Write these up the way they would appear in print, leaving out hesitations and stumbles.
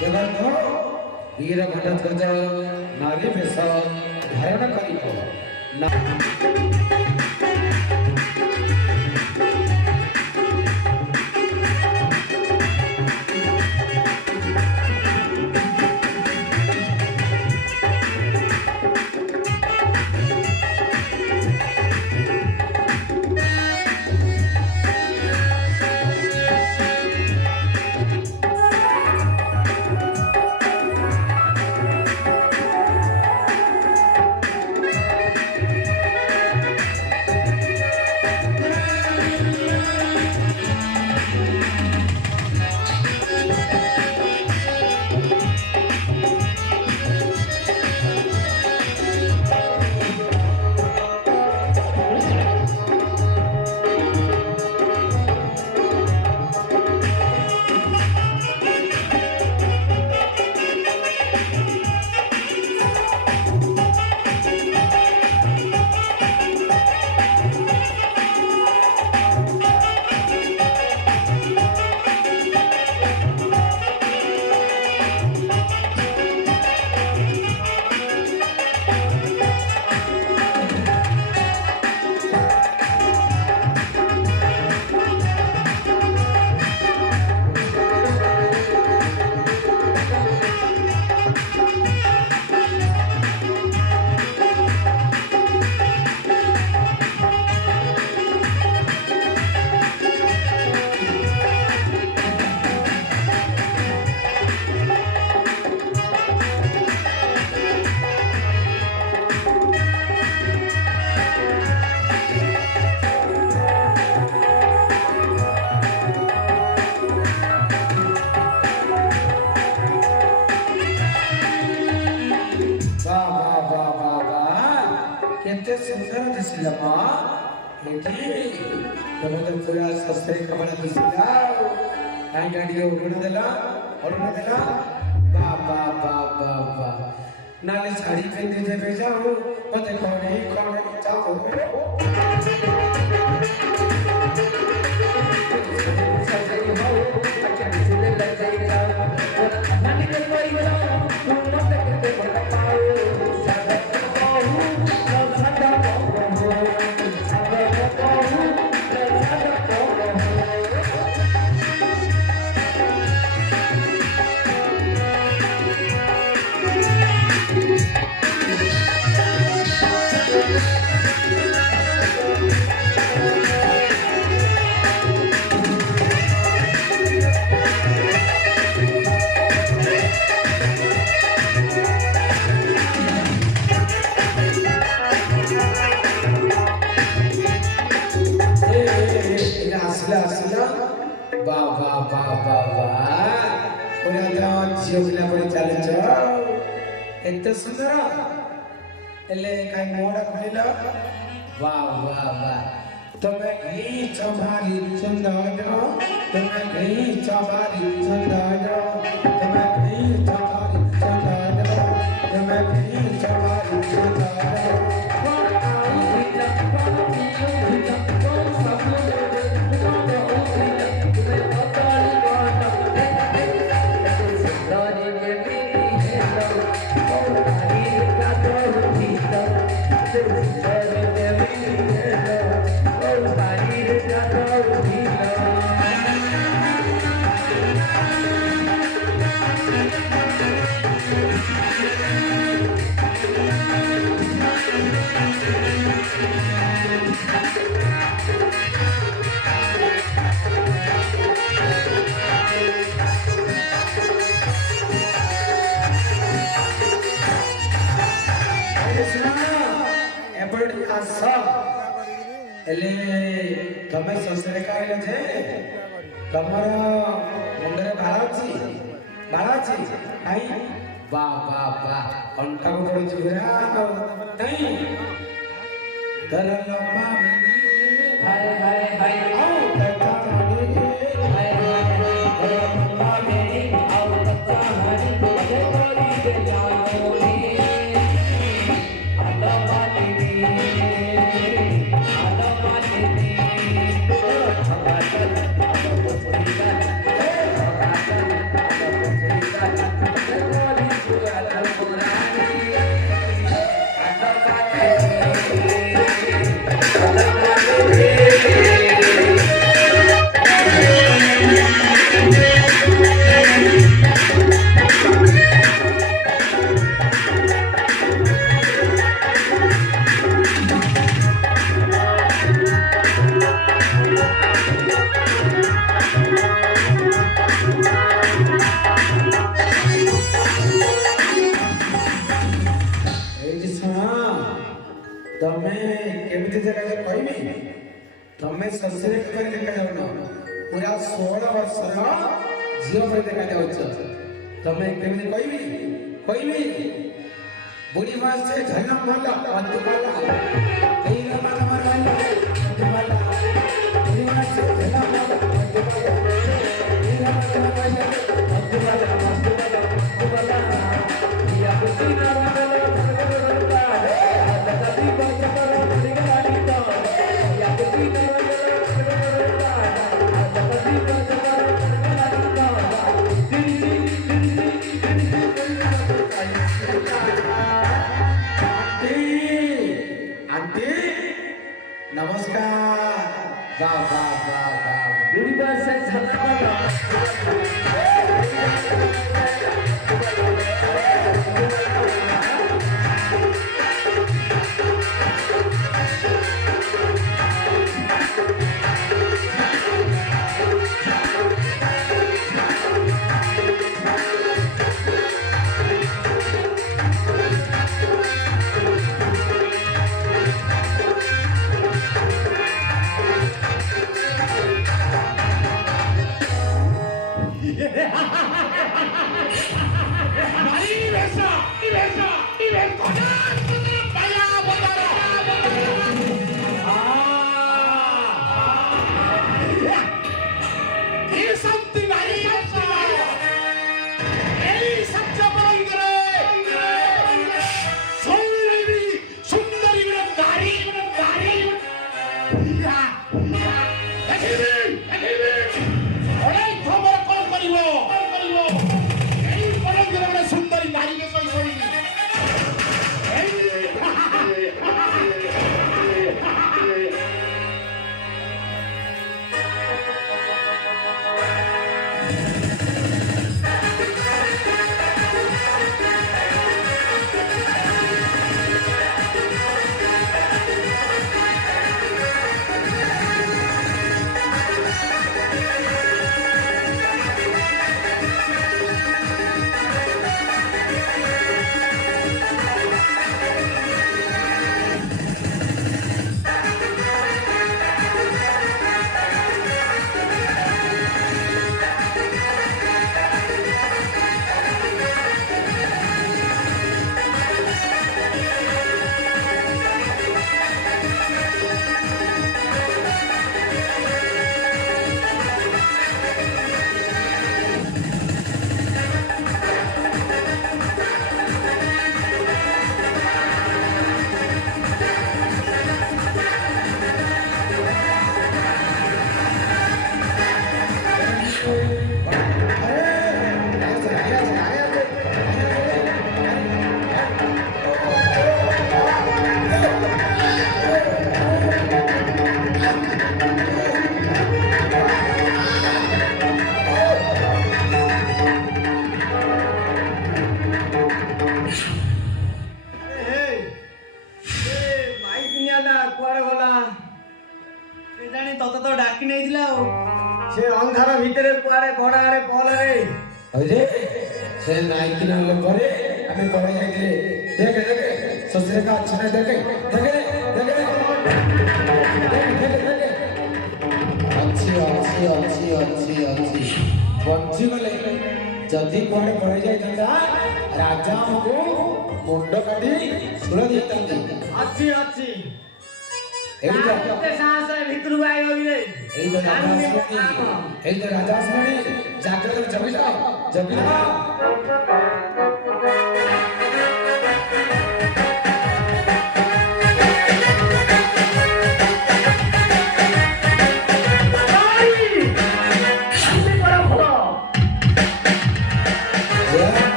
ଦେଖନ୍ତୁ ବୀର ଘଟୋତ୍କଚ ନାରୀ ବେଶ ଧାରଣ କରିବ केते सुंदर दिसिला मा एठी तमे तो पूरा सस्ते कपड़ा दिसिला काई गाड़ी ओरण देला बा बा बा बा बा नाले साड़ी पहन दे बेजाओ पते कौन चाहो बा बा बा बा बा पूरा गाँव झील पिला पड़े चले एत सुंदर एले कहीं मोड़ा खुलिल वाह वाह वाह तुम्हें घी चौभारी सुंदर तुम्हें घी चौभारी सुंदर तुम्हें घी चौभारी सुंदर तुम्हें घी चौभारी सुंदर एले तमे ससरे काइले जे तमर मुंडरे बाळा अछि आई बा बा बा कंठा को पड़ी जुरा नहीं दर लम्बा हाय हाय हाय आओ कथा हाय हाय हाय लम्बा मेरी आओ कथा हरि तुझे कोरी के जानो नी आलमा तेरी Thank you. ତମେ ଶଶୀରେ କରି ଦେଖାଯାଉନ ପୁରା 16 ବର୍ଷର ଝିଅ ପରି ଦେଖାଯାଉଛ। ତମେ କେମିତି କହିବି ବୁଢ଼ୀ ମାସେ ଝଲ ମଲ ମଧୁବାଲା ଏଇଲା ମାନ ମାରଲା ମଧୁବାଲା ବୁଢ଼ୀ ମାସେ ଝଲ ମଲ ମଧୁବାଲା ଏଇଲା ମାନ ମାରଲା ମଧୁବାଲା ମଧୁବାଲା ମଧୁବାଲା ଇଆ ବୁଝିନା ରଙ୍ଗଲ ରଙ୍ଗଲ ଆଦତି ବସକର ଦିଗଲାନି ତ ଇଆ ବୁଝିନା ରଙ୍ଗଲ ରଙ୍ଗଲ ଆଦତି ବସକର ଦିଗଲାନି ତ आंटी नमस्कार वाह वाह वाह वाह बुढ़ी से अंधार भितर कुआड़े घोड़ा आड़े पहले रे अरे से नाइकी न लंगरे हमें करे जाइले देख ससुर का अच्छा नहीं देख अच्छी बंची गले जदी कुआड़े करे जाय जंदा राजा को मुंड काटी सुला देतंदी अच्छी साहस भितर आए रे राजा जाकर जबी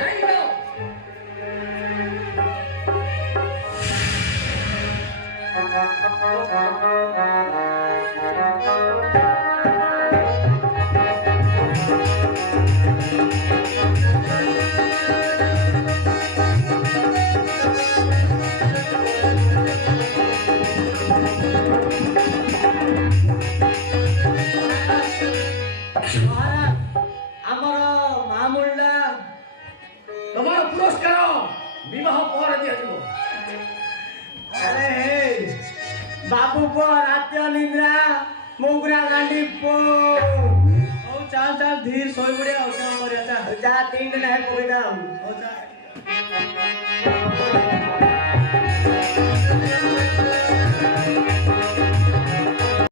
नहीं ଆସିବ ଆରେ ହେ ବାବୁ ପୋ ରାତ୍ୟ ନିଦ୍ରା ମୁଗୁରା ଗାଣ୍ଡି ପୋ ହଉ ଚାଲ ଚାଲ ଧୀର ଶୋଇ ପଡ଼ିଆ ଆଉ କଣ କରିବା ଚାଲ ଯା 3 ଟା ପକେଇ ଦାও